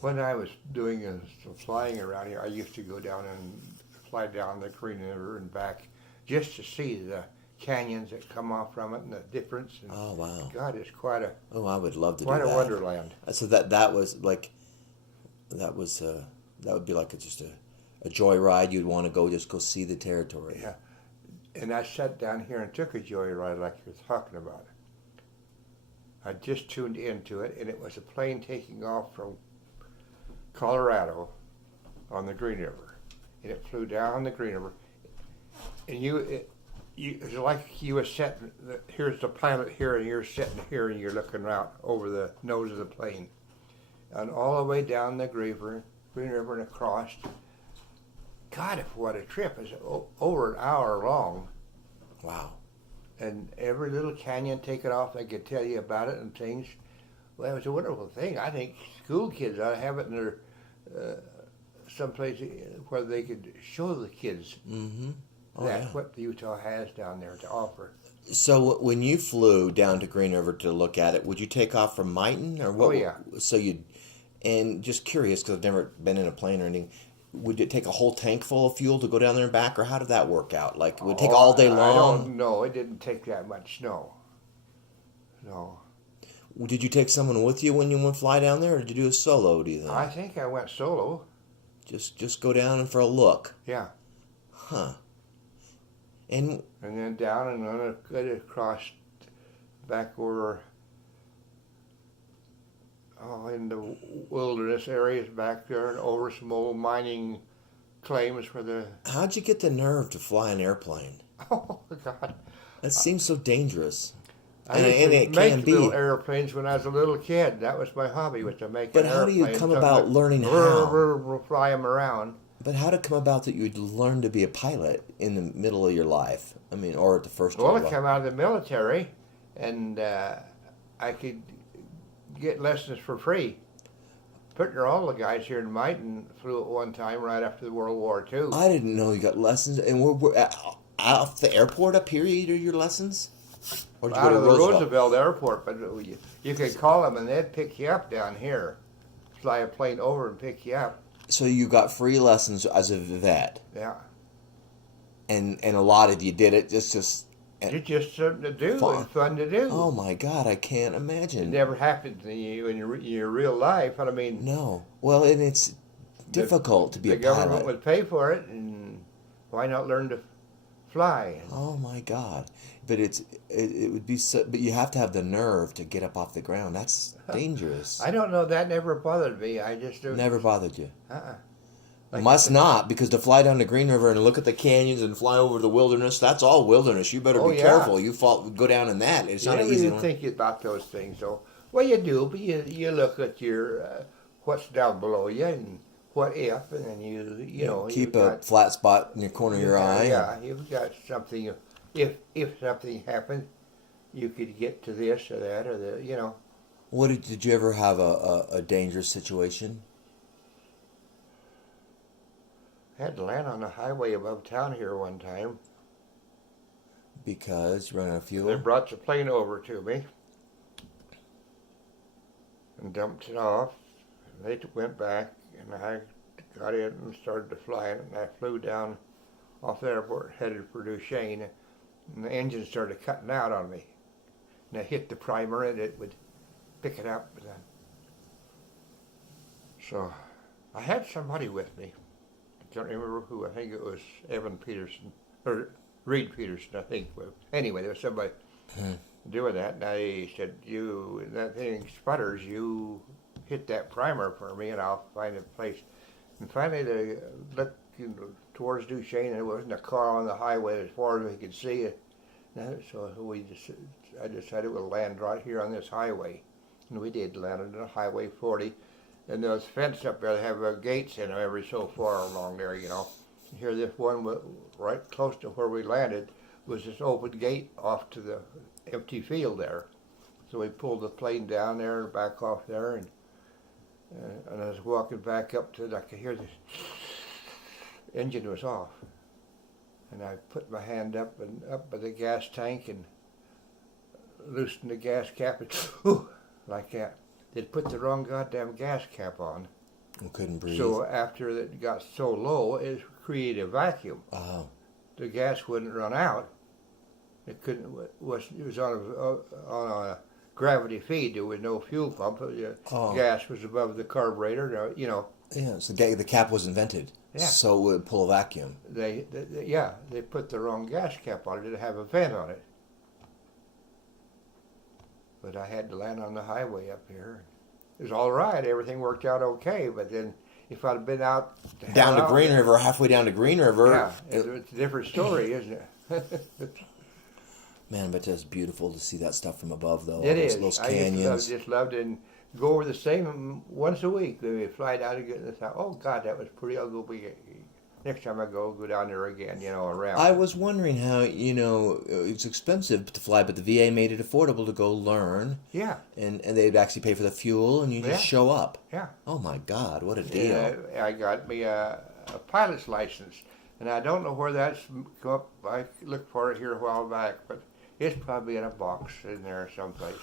When I was doing some flying around here, I used to go down and fly down the Green River and back just to see the canyons that come off from it and the difference. And Oh wow. God, it's Oh, I would love to do quite a that. wonderland. So that was like that would be like just a joyride. You'd want to just go see the territory. Yeah, and I sat down here and took a joyride like you're talking about. I just tuned into it, and it was a plane taking off from Colorado on the Green River, and it flew down the Green River, and it was like you were sitting. Here's the pilot here, and you're sitting here, and you're looking out over the nose of the plane, and all the way down the Green River, and across. God, what a trip! It's over an hour long. Wow. And every little canyon taken off, they could tell you about it and things. Well, it was a wonderful thing. I think school kids ought to have it in their someplace where they could show the kids Mm-hmm. Oh, that yeah. what Utah has down there to offer. So when you flew down to Green River to look at it, would you take off from Mighton or what? Oh, yeah. So and just curious because I've never been in a plane or anything. Would it take a whole tank full of fuel to go down there and back, or how did that work out? Like, would it take all day I long? don't know. It didn't take that much snow. No. Did you take someone with you when you went fly down there, or did you do a solo? Do you think? I think I went solo. Just go down and for a look, Yeah. huh? And And then down and then across back over in the wilderness areas back there and over some old mining claims for the how'd you get the nerve to fly an airplane? oh God. That seems so dangerous. I And used to it can make be. little airplanes when I was a little kid. That was my hobby, was to make But an how do you airplane, come something about like, learning how? fly them around. But how did it come about that you'd learn to be a pilot in the middle of your life? I mean, or at the first Well, I of your came life? out of the military, and I could get lessons for free. Pretty near all the guys here in Mighton flew at one time right after the World War II. I didn't know you got lessons. And we're off the airport up here, you do your lessons? Or did you Out go of to the Roosevelt? Roosevelt Airport, but you could call them and they'd pick you up down here. Fly a plane over and pick you up. So you got free lessons as a vet. Yeah. And a lot of you did it just It's just something to do Fun. and fun to do. oh my God, I can't It imagine. never happened to you in your real life. But I mean, No. Well, and it's difficult to be the a government pilot. would pay for it, and why not learn to fly? Oh my God! But it would be so. But you have to have the nerve to get up off the ground. That's dangerous. I don't know. That never bothered me. I just Never bothered you. Like Must not, because to fly down the Green River and look at the canyons and fly over the wilderness, that's all wilderness. You better Oh, be yeah. careful. You go down in that. It's You not an never easy even one. think about those things, though. Well, you do, but you look at your what's down below you and what if, and then you know Keep you've a got- flat spot in the corner of your eye. Yeah, you've got something. If something happened, you could get to this or that or the you know. What did you ever have a dangerous situation? I had to land on the highway above town here one time. Because you run out of They fuel? brought the plane over to me and dumped it off. And they went back, and I got in and started to fly it, and I flew down off the airport, headed for Duchesne, and the engine started cutting out on me. And I hit the primer, and it would pick it up. So I had somebody with me. I can't remember who. I think it was Evan Peterson, or Reed Peterson, I think. Anyway, there was somebody doing that, and I said, that thing sputters, you hit that primer for me, and I'll find a place. And finally, they looked towards Duchesne, and there wasn't a car on the highway as far as we could see. So I decided we'll land right here on this highway. And we did, landed on Highway 40. And there's a fence up there that have gates in them every so far along there, you know. Here, this one right close to where we landed was this open gate off to the empty field there. So we pulled the plane down there and back off there, and I was walking back up to it. I could hear this engine was off, and I put my hand up by the gas tank and loosened the gas cap and like that. they'd put the wrong goddamn gas cap on. We couldn't breathe. So after it got so low, it created a vacuum. Oh. The gas wouldn't run out. It couldn't. It was on a gravity feed. There was no fuel pump. Gas was above the carburetor. Yeah, so the cap was invented. Yeah. So it would pull a vacuum. They put the wrong gas cap on it. It didn't have a vent on it. But I had to land on the highway up here. It was all right. Everything worked out okay. But then if I'd been out Down to Green River, halfway down to Green River. yeah, it's a different story, isn't it? Man, but it's beautiful to see that stuff from above, though. It those, is. Those I canyons. just loved it. And go over the same once a week. We fly down and get and thought, oh God, that was pretty. I'll go next time I go down there again. Around. I was wondering how, it's expensive to fly, but the VA made it affordable to go learn. Yeah. And they'd actually pay for the fuel, and you just show up. Yeah. Oh, my God, what a deal. I got me a pilot's license. And I don't know where that's come up. I looked for it here a while back, but it's probably in a box in there someplace.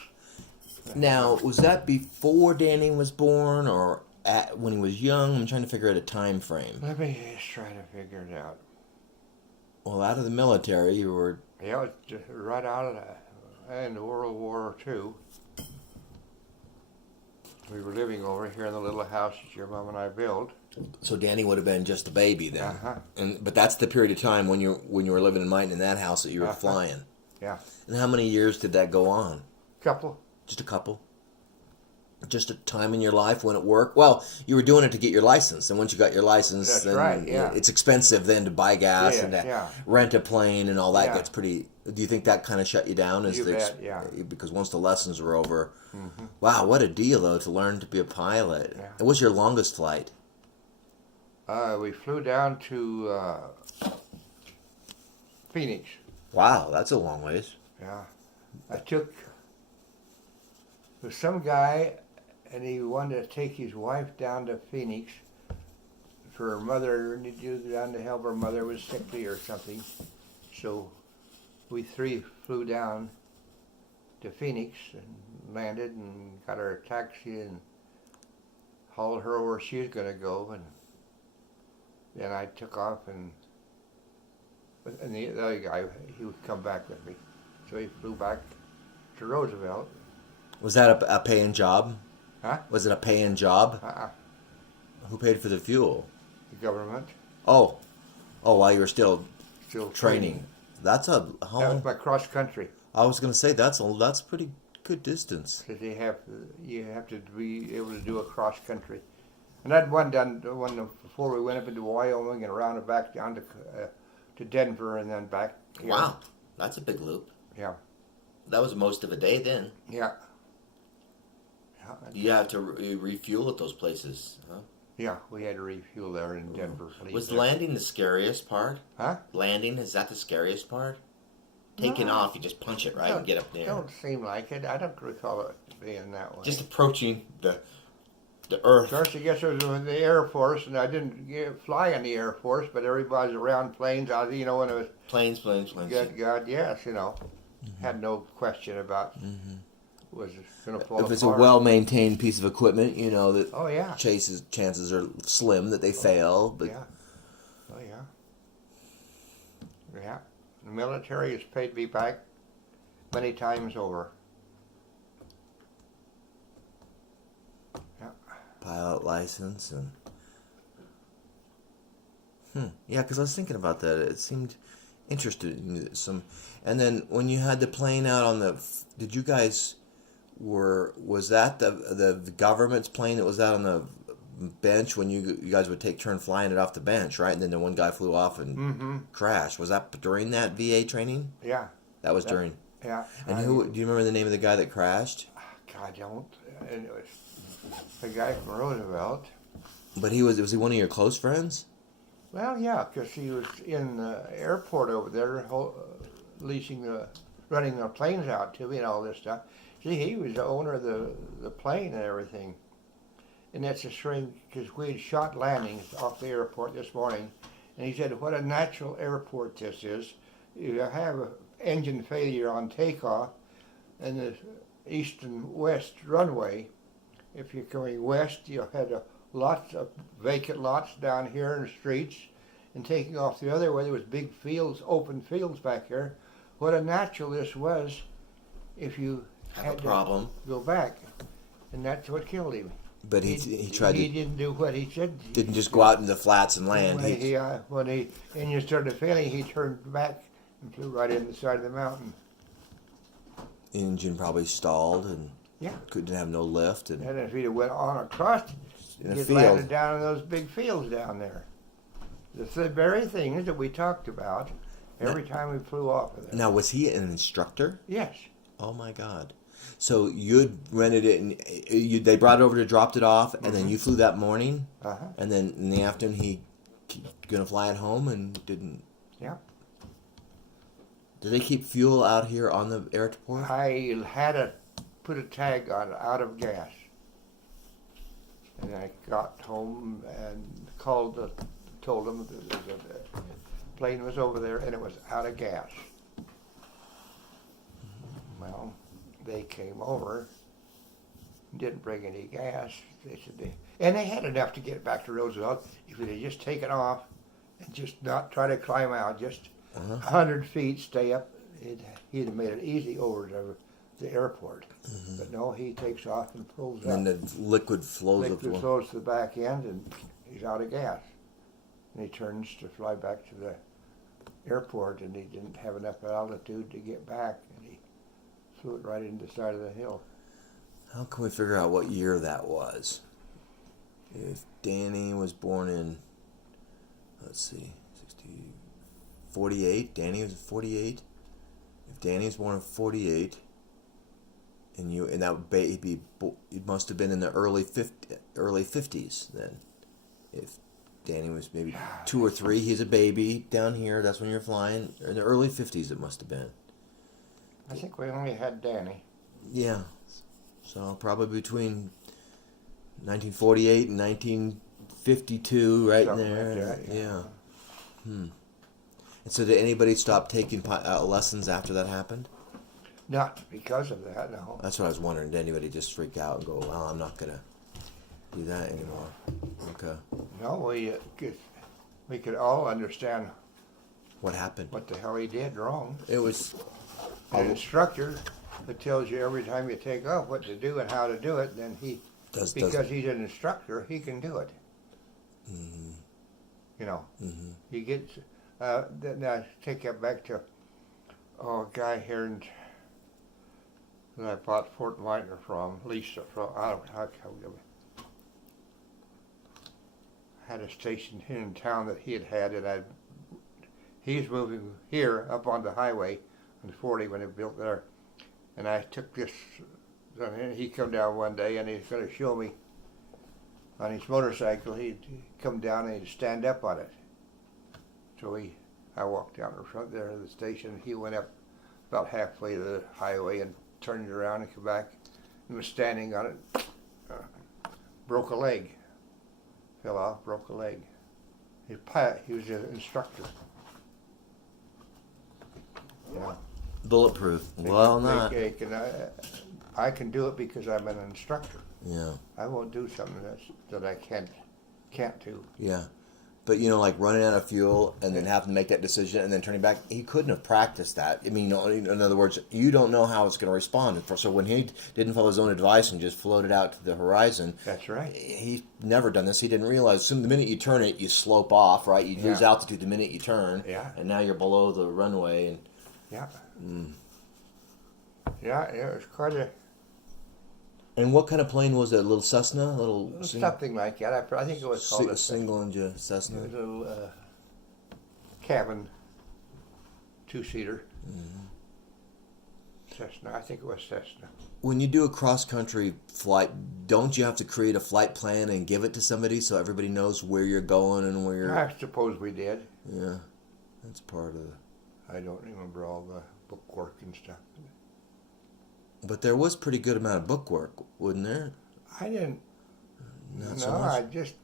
Now, was that before Danny was born or when he was young? I'm trying to figure out a time frame. Let me just try to figure it out. Well, out of the military, you were... Yeah, it's just right out of in World War II. We were living over here in the little house that your mom and I built. So Danny would have been just a baby then. Uh-huh. But that's the period of time when you were living in Mighton in that house that you were flying. Yeah. And how many years did that go on? Couple. Just a couple? Just a time in your life when it worked? Well, you were doing it to get your license, and once you got your license, That's then right, yeah. it's expensive then to buy gas Yeah, and to yeah. rent a plane and all that Yeah. gets pretty... Do you think that kind of shut you down? You bet, yeah. Because once the lessons were over... Mm-hmm. Wow, what a deal, though, to learn to be a pilot. Yeah. What was your longest flight? We flew down to Phoenix. Wow, that's a long ways. Yeah. There was some guy, and he wanted to take his wife down to Phoenix for her mother, and to go down to help her mother was sickly or something. So we three flew down to Phoenix and landed and got our taxi and hauled her where she was going to go, and then I took off, and the other guy, he would come back with me. So he flew back to Roosevelt. Was that a paying job? Huh? Was it a paying job? Uh-uh. Who paid for the fuel? The government. Oh, while you were still Still training. That's a That how was my cross country. I was gonna say that's pretty good distance. Because you have to be able to do a cross country. And I'd one before we went up into Wyoming and around and back down to Denver and then back here. Wow, that's a big loop. Yeah. That was most of a day then. Yeah. You have to refuel at those places, huh? Yeah, we had to refuel there in Denver. Was landing the scariest part? Huh? Landing, is that the scariest part? Taking No. off, you just punch it right and get up there. Don't seem like it. I don't recall it being that way. Just approaching the earth. Of course, I guess it was in the Air Force, and I didn't fly in the Air Force, but everybody's around planes. When it was Planes. God, yes, had no question about was it going to fall apart. If it's a well-maintained piece of equipment, that Oh yeah. chances are slim that they fail. But Yeah. Oh yeah. Yeah. The military has paid me back many times over. Yeah. pilot license and yeah, because I was thinking about that. It seemed interesting. And then when you had the plane out on did you guys was that the government's plane that was out on the bench when you guys would take turn flying it off the bench, right? And then the one guy flew off and crashed. Was that during that VA training? Yeah. That was during. Yeah. And who do you remember the name of the guy that crashed? God, I don't. And it was the guy from Roosevelt. But was he one of your close friends? Well, yeah, because he was in the airport over there, running the planes out to me and all this stuff. See, he was the owner of the plane and everything. And that's a strange, because we had shot landings off the airport this morning, and he said, what a natural airport this is. You have an engine failure on takeoff, and the east and west runway, if you're going west, you had lots of vacant lots down here in the streets, and taking off the other way, there was big fields, open fields back here. What a natural this was if you Have had a problem. to go back. And that's what killed him. But he tried He to didn't do what he said. didn't just go out in the flats and land. When the engine started failing, he turned back and flew right in the side of the mountain. Engine probably stalled and Yeah. couldn't have no lift and And if he'd have went on across, in a he'd field. landed down in those big fields down there. It's the very things that we talked about every time we flew off of there. Now, was he an instructor? Yes. Oh my God! So you'd rented it, and they brought it over to dropped it off, and then you flew that morning, Uh-huh. and then in the afternoon he gonna fly it home and didn't. Yeah. Did they keep fuel out here on the airport? I had to put a tag on it, out of gas. And I got home and told them that the plane was over there and it was out of gas. Well, they came over, didn't bring any gas. They said and they had enough to get back to Roosevelt if they'd just taken off and just not try to climb out, just 100 feet, stay up. He'd have made it easy over to the airport. But no, he takes off and pulls And up. then the liquid flows up. Liquid The flows to the back end, and he's out of gas. And he turns to fly back to the airport, and he didn't have enough altitude to get back, and he flew it right into the side of the hill. How can we figure out what year that was? If Danny was born in, let's see, 48. Danny was 48. If Danny was born in 48, and that would be, it must have been in the early 50s then. If Danny was maybe 2 or 3, he's a baby down here. That's when you're flying. In the early 50s, it must have been. I think we only had Danny. Yeah. So probably between 1948 and 1952, right in Something there. like that, Yeah. And so did anybody stop taking lessons after that happened? Not because of that, no. That's what I was wondering. Did anybody just freak out and go, well, I'm not going to do that anymore? Okay. No, we could all understand What happened? what the hell he did wrong. It was... An instructor that tells you every time you take off what to do and how to do it, then because he's an instructor, he can do it. Mm-hmm. You know, Mm-hmm. he gets. Then I take that back to a guy here that I bought Fort Minor from, Lisa from. I don't know how had a station here in town that he had, and he's moving here up on the highway on 40 when they built there, and I took this. And he come down one day and he's going to show me on his motorcycle. He'd come down and he'd stand up on it. So I walked down the front there of the station. He went up about halfway to the highway and turned around and came back and was standing on it. Broke a leg. Fell off, broke a leg. He was an instructor. Yeah. Bulletproof. Well, not. I can do it because I'm an instructor. Yeah. I won't do something that I can't do. Yeah. But, like running out of fuel and then having to make that decision and then turning back, he couldn't have practiced that. I mean, in other words, you don't know how it's going to respond. So when he didn't follow his own advice and just floated out to the horizon. That's right. He's never done this. He didn't realize the minute you turn it, you slope off, right? You lose altitude the minute you turn. Yeah. And now you're below the runway. And Yeah. Yeah, it was quite a... And what kind of plane was it? A little Cessna? Something like that. I think it was called a single-engine Cessna? It was a little cabin, 2-seater. Cessna. I think it was Cessna. When you do a cross-country flight, don't you have to create a flight plan and give it to somebody so everybody knows where you're going and where you're... I suppose we did. Yeah, that's part of it. I don't remember all the bookwork and stuff. But there was pretty good amount of bookwork, wasn't there? I didn't. Not No, so much? I just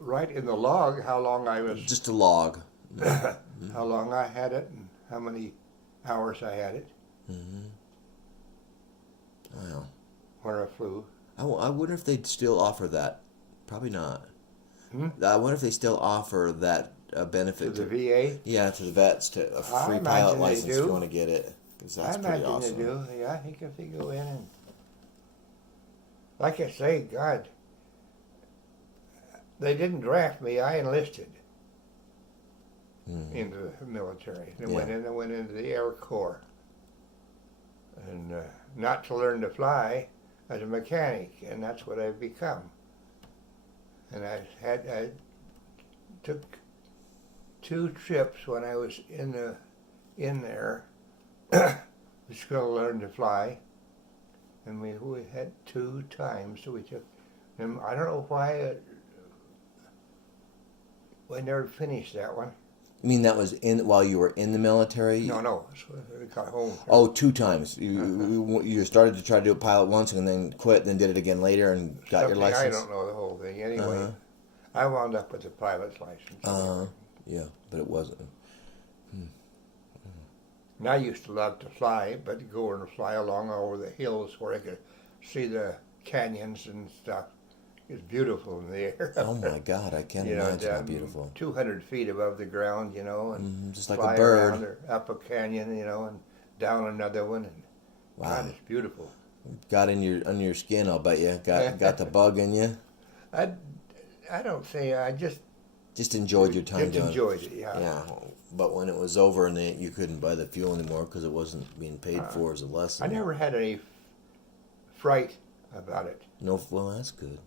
write in the log how long I was... Just a log. how long I had it and how many hours I had it. Mm-hmm. Wow. Where I flew. I wonder if they'd still offer that. Probably not. I wonder if they still offer that To benefit the VA. yeah, to the vets, to a I free imagine pilot they license if do. you want to get it. 'Cause that's I pretty imagine awesome. they do. Yeah, I think if they go in and, like I say, God, they didn't draft me. I enlisted into the military. And I went into the Air Corps, and not to learn to fly, as a mechanic, and that's what I've become. And I took 2 trips when I was in there. Was going to learn to fly, and we had 2 times. So we took, and I don't know why I never finished that one. You mean that was while you were in the military? No, so I got home. Oh, 2 times. You started to try to do a pilot once and then quit, then did it again later and got your Something, license? I don't know the whole thing. Anyway, I wound up with a pilot's license. Yeah, but it wasn't. And I used to love to fly, but to go and fly along over the hills where I could see the canyons and stuff. It's beautiful in the air. Oh my God, I can't imagine how beautiful. 200 feet above the ground, and just like fly a bird. around or up a canyon, and down another one. And Wow. God, it's beautiful. Got under your skin, I'll bet you. Got the bug in you. I don't say I just Enjoyed your time doing it. enjoyed it. Yeah. Yeah, but when it was over and you couldn't buy the fuel anymore because it wasn't being paid for as a lesson. I never had any fright about it. No, well, that's good.